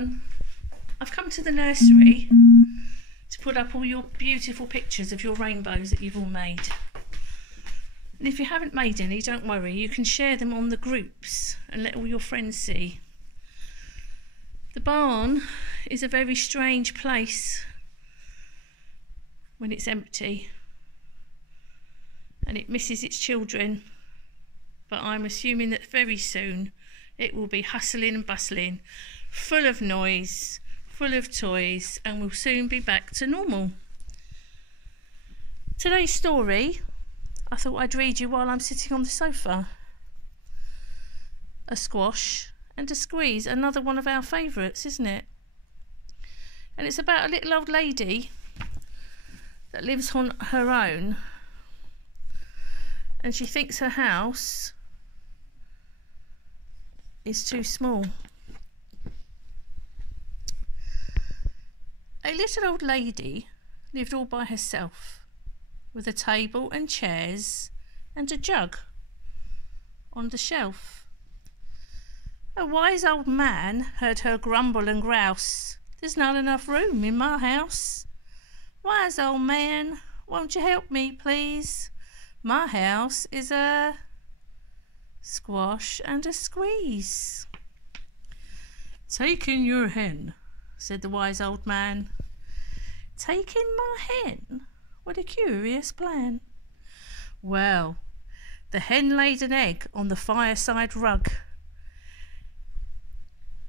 everyone. I've come to the nursery to put up all your beautiful pictures of your rainbows that you've all made. And if you haven't made any, don't worry, you can share them on the groups and let all your friends see. The barn is a very strange place when it's empty and it misses its children, but I'm assuming that very soon it will be hustling and bustling, full of noise, full of toys, and will soon be back to normal. Today's story, I thought I'd read you while I'm sitting on the sofa. A squash and a squeeze, another one of our favourites, isn't it? And it's about a little old lady that lives on her own, and she thinks her house is too small. A little old lady lived all by herself, with a table and chairs and a jug on the shelf. A wise old man heard her grumble and grouse, "There's not enough room in my house. Wise old man, won't you help me, please? My house is a squash and a squeeze." "Take in your hen," said the wise old man. "Take in my hen? What a curious plan." Well, the hen laid an egg on the fireside rug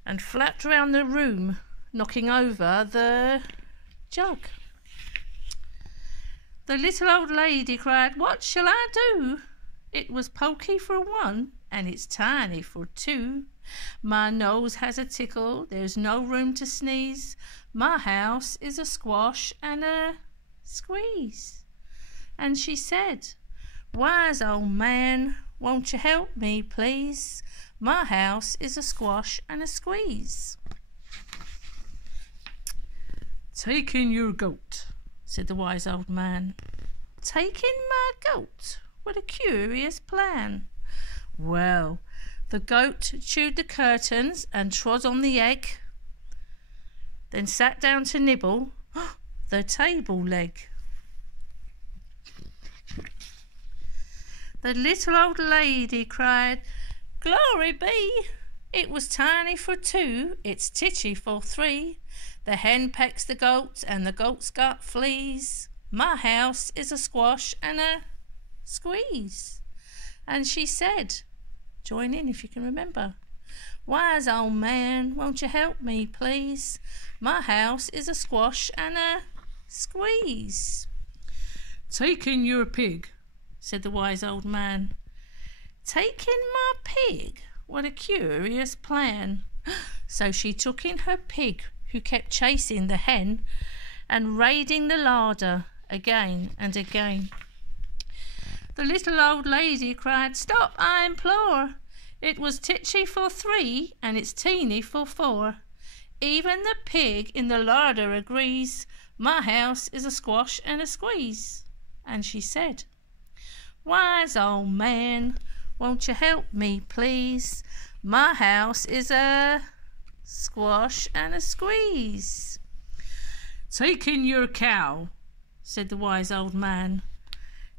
and flapped round the room, knocking over the jug. The little old lady cried, "What shall I do? It was pokey for one, and it's tiny for two. My nose has a tickle, there's no room to sneeze. My house is a squash and a squeeze." And she said, "Wise old man, won't you help me, please? My house is a squash and a squeeze." "Take in your goat," said the wise old man. "Take in my goat? What a curious plan." Well, the goat chewed the curtains and trod on the egg, then sat down to nibble the table leg. The little old lady cried, "Glory be! It was tiny for two, it's titchy for three. The hen pecks the goat and the goat's got fleas. My house is a squash and a squeeze." And she said, join in if you can remember, "Wise old man, won't you help me, please? My house is a squash and a squeeze." "Take in your pig," said the wise old man. "Take in my pig? What a curious plan." So she took in her pig, who kept chasing the hen and raiding the larder again and again. The little old lady cried, "Stop, I implore. It was titchy for three and it's teeny for four. Even the pig in the larder agrees. My house is a squash and a squeeze." And she said, "Wise old man, won't you help me, please? My house is a squash and a squeeze." "Take in your cow," said the wise old man.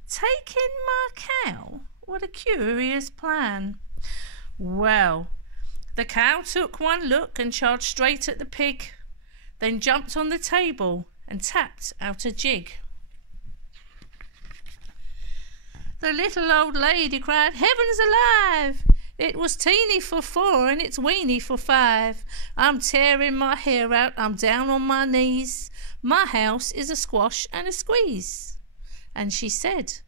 "Take in my cow? What a curious plan." Well, the cow took one look and charged straight at the pig, then jumped on the table and tapped out a jig. The little old lady cried, "Heavens alive! It was teeny for four and it's weeny for five. I'm tearing my hair out, I'm down on my knees. My house is a squash and a squeeze." And she said,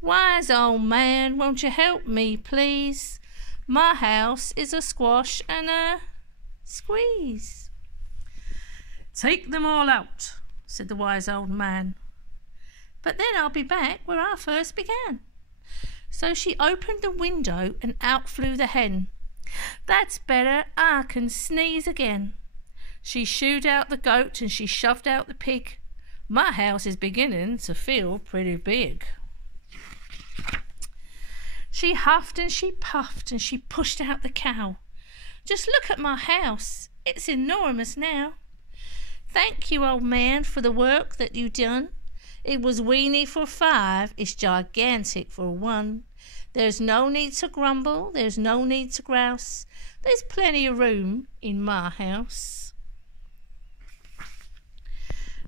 "Wise old man, won't you help me, please? My house is a squash and a squeeze." "Take them all out," said the wise old man. "But then I'll be back where I first began." So she opened the window and out flew the hen. "That's better, I can sneeze again." She shooed out the goat and she shoved out the pig. My house is beginning to feel pretty big. She huffed and she puffed and she pushed out the cow. "Just look at my house, It's enormous now. Thank you, old man, for the work that you done. It was weeny for 5, it's gigantic for 1. There's no need to grumble, there's no need to grouse. There's plenty of room in my house.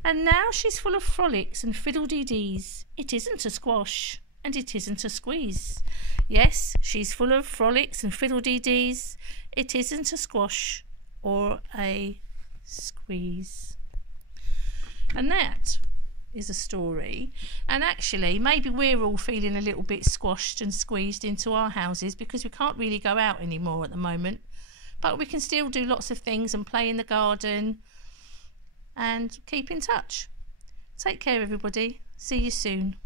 And now she's full of frolics and fiddle-dee-dees. It isn't a squash, and it isn't a squeeze. Yes, she's full of frolics and fiddle-dee-dees. It isn't a squash or a squeeze. And that is a story. And actually, maybe we're all feeling a little bit squashed and squeezed into our houses because we can't really go out anymore at the moment. But we can still do lots of things and play in the garden and keep in touch. Take care, everybody. See you soon.